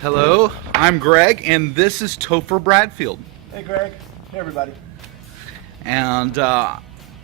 Hello, I'm Greg, and this is Topher Bradfield. Hey Greg. Hey everybody. And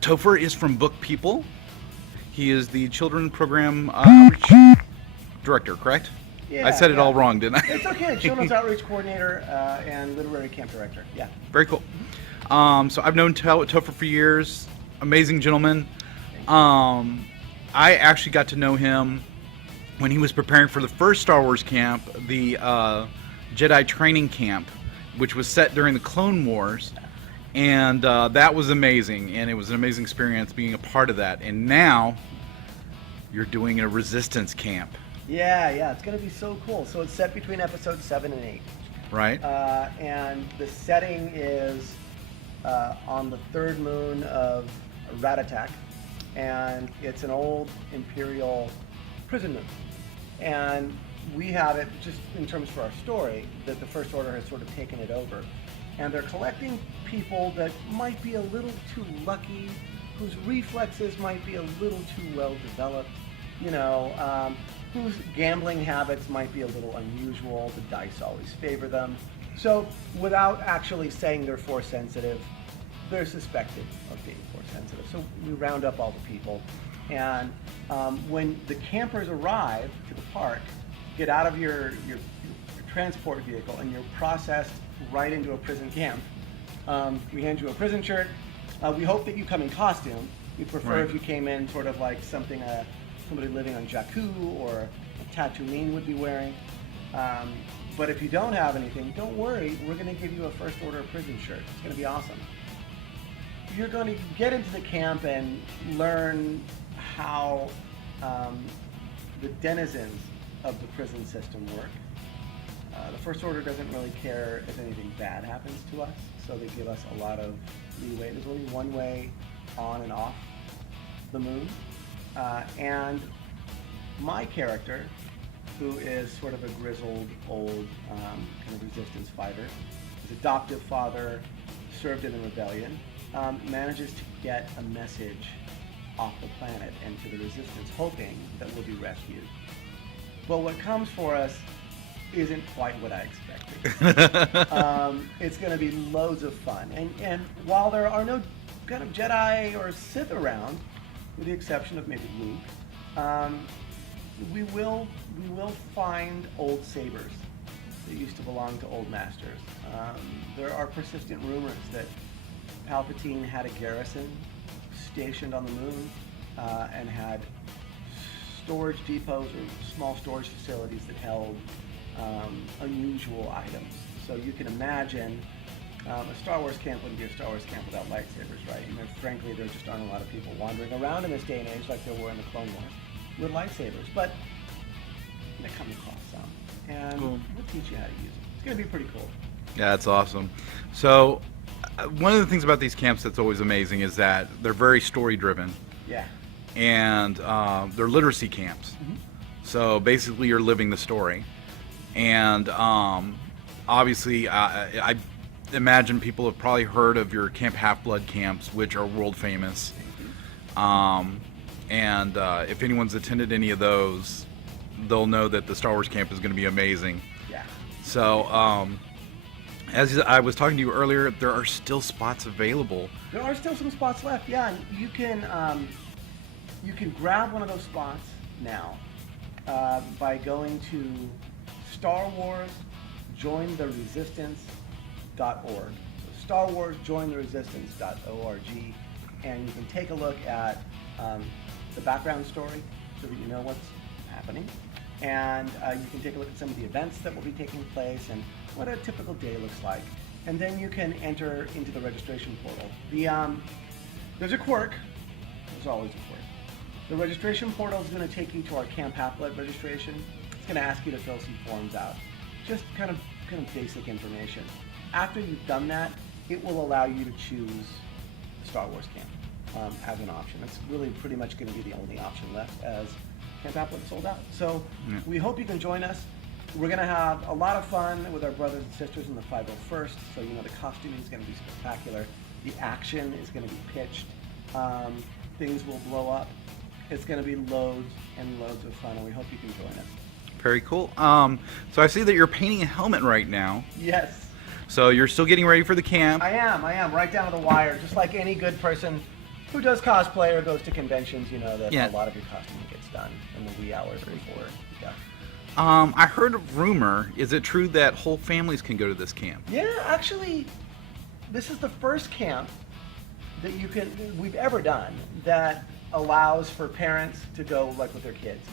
Topher is from Book People. He is the children program outreach director, correct? I said it all wrong, didn't I? It's okay. Children's Outreach Coordinator and Literary Camp Director. Yeah. Very cool. So I've known Topher for years. Amazing gentleman. I actually got to know him when he was preparing for the first Star Wars camp, the Jedi training camp, which was set during the Clone Wars. And that was amazing, and it was an amazing experience being a part of that. And now you're doing a Resistance camp. Yeah, it's going to be so cool. So it's set between episodes 7 and 8. Right. And the setting is on the third moon of Ratatak, and it's an old Imperial prison moon. And we have it, just in terms for our story, that the First Order has sort of taken it over. And they're collecting people that might be a little too lucky, whose reflexes might be a little too well developed, whose gambling habits might be a little unusual. The dice always favor them. So without actually saying they're Force sensitive, they're suspected of being Force sensitive. So we round up all the people. And when the campers arrive to the park, get out of your transport vehicle, and you're processed right into a prison camp. We hand you a prison shirt. We hope that you come in costume. We prefer if you came in sort of like something somebody living on Jakku or a Tatooine would be wearing. But if you don't have anything, don't worry. We're going to give you a First Order prison shirt. It's going to be awesome. You're going to get into the camp and learn how the denizens of the prison system work. The First Order doesn't really care if anything bad happens to us, so they give us a lot of leeway. There's only one way on and off the moon. And my character, who is sort of a grizzled, old kind of resistance fighter, his adoptive father served in the rebellion, manages to get a message off the planet and to the resistance, hoping that we'll be rescued. But what comes for us isn't quite what I expected. It's going to be loads of fun. And while there are no kind of Jedi or Sith around, with the exception of maybe Luke, we will find old sabers that used to belong to old masters. There are persistent rumors that Palpatine had a garrison stationed on the moon and had storage depots or small storage facilities that held unusual items. So you can imagine a Star Wars camp wouldn't be a Star Wars camp without lightsabers, right? Frankly, there just aren't a lot of people wandering around in this day and age like there were in the Clone Wars with lightsabers. But they come across some, and we'll teach you how to use them. It's going to be pretty cool. Yeah, that's awesome. So one of the things about these camps that's always amazing is that they're very story-driven. Yeah. And they're literacy camps. Mm-hmm. So basically you're living the story. And obviously I imagine people have probably heard of your Camp Half-Blood camps, which are world famous. And if anyone's attended any of those, they'll know that the Star Wars camp is going to be amazing. Yeah. So as I was talking to you earlier, there are still spots available. There are still some spots left, yeah. And you can grab one of those spots now by going to StarWarsJoinTheResistance.org. So StarWarsJoinTheResistance.org, and you can take a look at the background story so that you know what's happening. And you can take a look at some of the events that will be taking place and what a typical day looks like. And then you can enter into the registration portal. There's a quirk. There's always a quirk. The registration portal is going to take you to our Camp Half-Blood registration. It's going to ask you to fill some forms out. Just kind of basic information. After you've done that, it will allow you to choose the Star Wars camp as an option. It's really pretty much going to be the only option left, as Camp Half-Blood is sold out. So we hope you can join us. We're going to have a lot of fun with our brothers and sisters in the 501st. So, the costuming is going to be spectacular. The action is going to be pitched. Things will blow up. It's going to be loads and loads of fun, and we hope you can join us. Very cool. So I see that you're painting a helmet right now. Yes, So you're still getting ready for the camp. I am, right down to the wire. Just like any good person who does cosplay or goes to conventions, you know that Yeah. a lot of your costuming gets done in the wee hours before. Yeah. I heard a rumor. Is it true that whole families can go to this camp? Yeah, actually, this is the first camp that we've ever done that allows for parents to go like with their kids,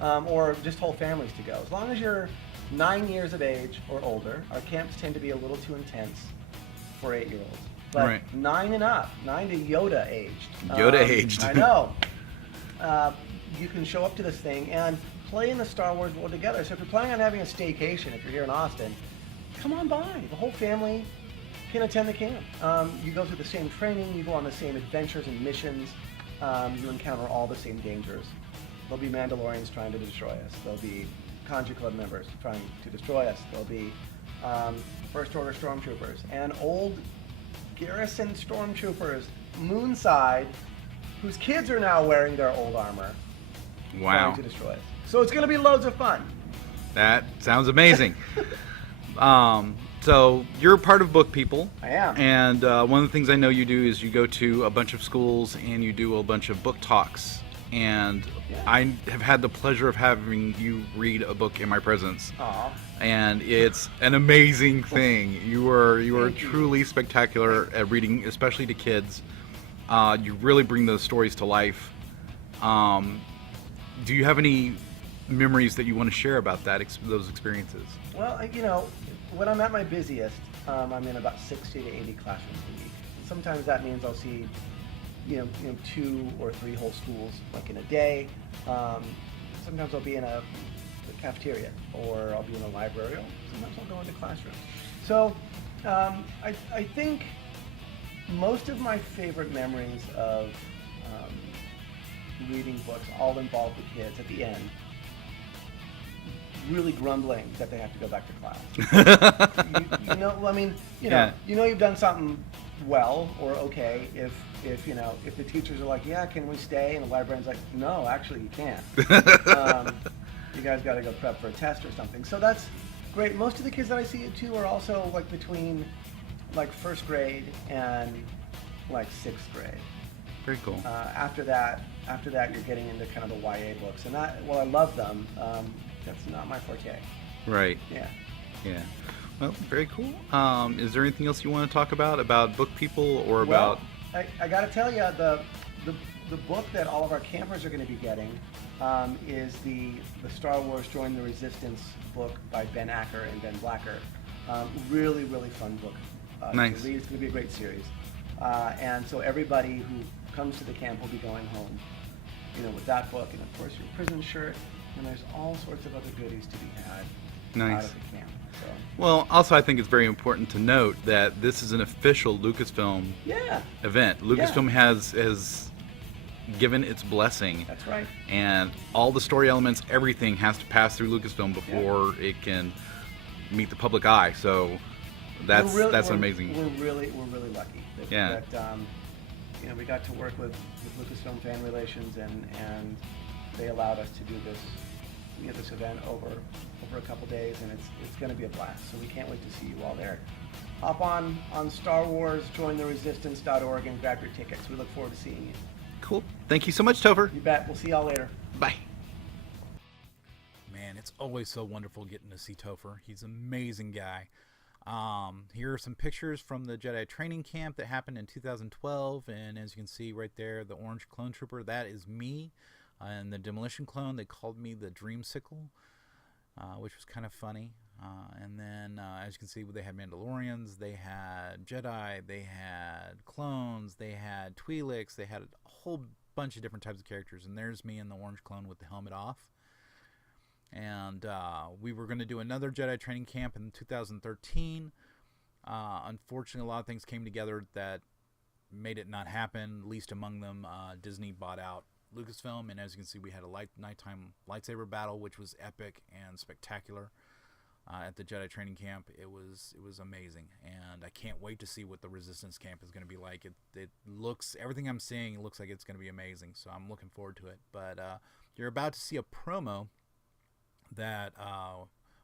or just whole families to go. As long as you're 9 years of age or older, our camps tend to be a little too intense for 8-year-olds. But Right. 9 and up, 9 to Yoda aged. Yoda aged. I know. You can show up to this thing and play in the Star Wars world together. So if you're planning on having a staycation, if you're here in Austin, come on by. The whole family can attend the camp. You go through the same training, you go on the same adventures and missions, you encounter all the same dangers. There'll be Mandalorians trying to destroy us. There'll be Kanji Club members trying to destroy us. There'll be First Order Stormtroopers and old Garrison Stormtroopers, Moonside, whose kids are now wearing their old armor, Wow. trying to destroy us. So it's going to be loads of fun. That sounds amazing. So you're part of Book People. I am. And one of the things I know you do is you go to a bunch of schools and you do a bunch of book talks. And Yeah. I have had the pleasure of having you read a book in my presence. Aw. And it's an amazing thing. You are Thank you. truly spectacular at reading, especially to kids. You really bring those stories to life. Do you have any memories that you want to share about those experiences? Well, you know, when I'm at my busiest, I'm in about 60 to 80 classrooms a week. And sometimes that means I'll see, you know, 2 or 3 whole schools like in a day. Sometimes I'll be in a cafeteria, or I'll be in a library. Or sometimes I'll go into classrooms. So I think most of my favorite memories of reading books all involve the kids at the end really grumbling that they have to go back to class. you know, I mean, Yeah. you know, you've done something well or okay if you know, if the teachers are like, yeah, can we stay? And the librarian's like, no, actually, you can't. You guys got to go prep for a test or something. So that's great. Most of the kids that I see too are also like between like 1st grade and like 6th grade. Very cool. After that, you're getting into kind of the YA books, and that, while I love them, that's not my forte. Right. Yeah. Yeah. Well, very cool. Is there anything else you want to talk about Book People or about? Well, I got to tell you, the book that all of our campers are going to be getting is the Star Wars Join the Resistance book by Ben Acker and Ben Blacker. Really, really fun book. Nice. To read. It's going to be a great series. And so everybody who comes to the camp will be going home, you know, with that book, and of course your prison shirt, and there's all sorts of other goodies to be had out Nice. of the camp. So Well, also I think it's very important to note that this is an official Lucasfilm yeah, event. Lucasfilm has given its blessing, that's right. and all the story elements, everything has to pass through Lucasfilm before it can meet the public eye. So that's We're amazing. We're really lucky that, Yeah. you know, we got to work with Lucasfilm Fan Relations, and they allowed us to do this, you know, this event over a couple days, and it's going to be a blast. So we can't wait to see you all there. Hop on Star Wars, jointheresistance.org, and grab your tickets. We look forward to seeing you. Cool. Thank you so much, Topher. You bet. We'll see y'all later. Bye. Man, it's always so wonderful getting to see Topher. He's an amazing guy. Here are some pictures from the Jedi training camp that happened in 2012, and as you can see right there, the orange clone trooper, that is me. And the demolition clone, they called me the Dreamsicle, which was kind of funny. And then, as you can see, they had Mandalorians, they had Jedi, they had clones, they had Twi'leks, they had a whole bunch of different types of characters. And there's me in the orange clone with the helmet off. And we were going to do another Jedi training camp in 2013. Unfortunately, a lot of things came together that made it not happen, least among them Disney bought out Lucasfilm, and as you can see, we had a nighttime lightsaber battle, which was epic and spectacular at the Jedi training camp. It was amazing, and I can't wait to see what the Resistance camp is going to be like. It looks, everything I'm seeing, it looks like it's going to be amazing, so I'm looking forward to it. But you're about to see a promo that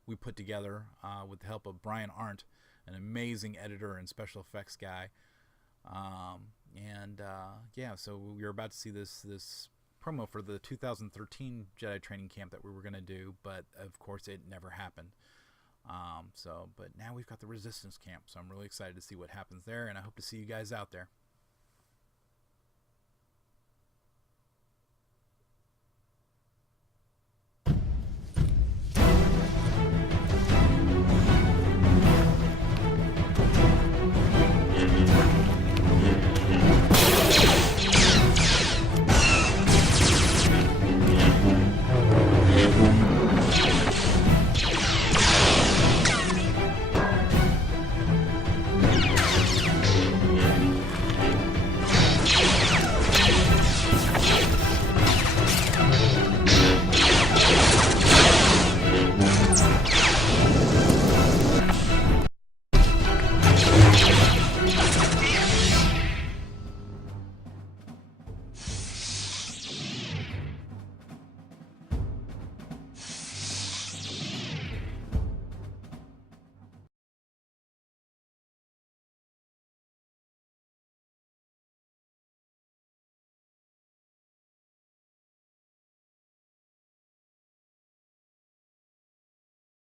we put together with the help of Brian Arndt, an amazing editor and special effects guy. So we were about to see this promo for the 2013 Jedi training camp that we were going to do, but of course it never happened. But now we've got the Resistance camp, so I'm really excited to see what happens there, and I hope to see you guys out there.